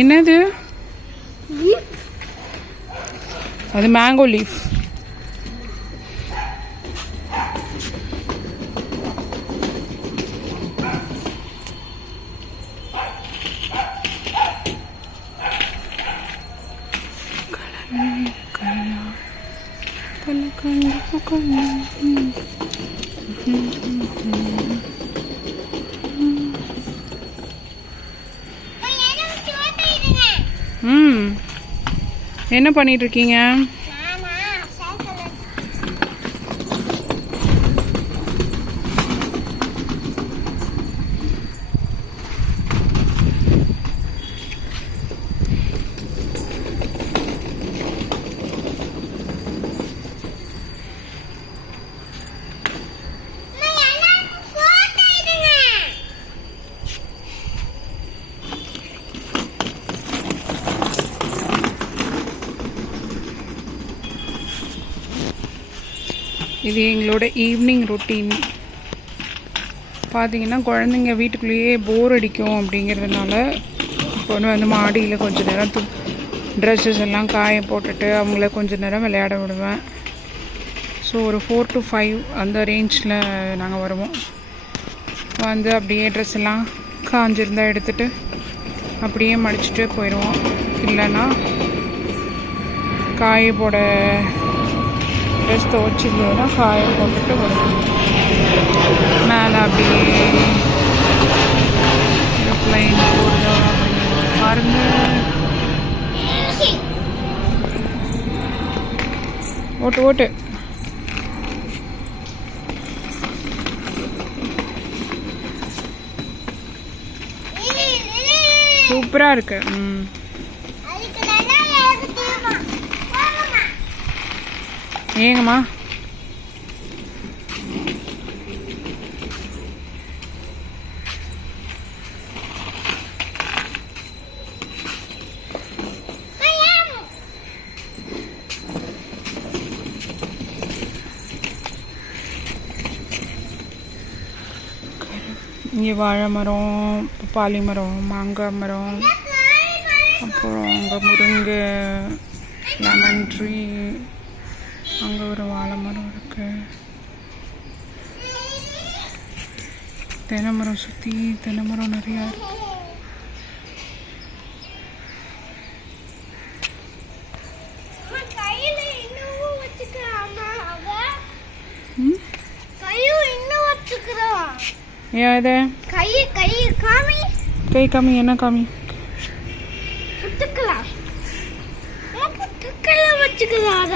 என்னது அது? Mango leaf. என்ன பண்ணிட்டு இருக்கீங்க? இது எங்களோட ஈவினிங் ரொட்டீன். பார்த்தீங்கன்னா குழந்தைங்க வீட்டுக்குள்ளேயே போர் அடிக்கும் அப்படிங்கிறதுனால இப்போ வந்து மாடியில் கொஞ்சம் நேரம் ட்ரெஸ்ஸஸ் எல்லாம் காய போட்டுட்டு அவங்கள கொஞ்சம் நேரம் விளையாட விடுவேன். ஸோ ஒரு 4 to 5 அந்த ரேஞ்சில் நாங்கள் வருவோம். வந்து அப்படியே ட்ரெஸ் எல்லாம் காஞ்சிருந்தால் எடுத்துகிட்டு அப்படியே மடிச்சுட்டு போயிடுவோம். இல்லைன்னா காய போட ட்ரெஸ் துவச்சிருந்ததுன்னா காய போட்டுட்டு வரும். மேலே அப்படியே ப்ளைன் போடுதா பாருங்க. ஓட்டு ஓட்டு. சூப்பராக இருக்கு. ஏங்கம்மா இங்கே வாழை மரம், பப்பாளி மரம், மாங்காய் மரம், அப்புறம் அங்கே முருங்கை, லெமன் ட்ரீ, அங்கே ஒரு வாழை மரம் இருக்கு. தென்னை மரம் சுற்றி தென்னை மரம் நிறையா இருக்கு. ஏன் இது கை காமி. என்ன காமி? வச்சுக்கலாம் வச்சுக்கலாம்.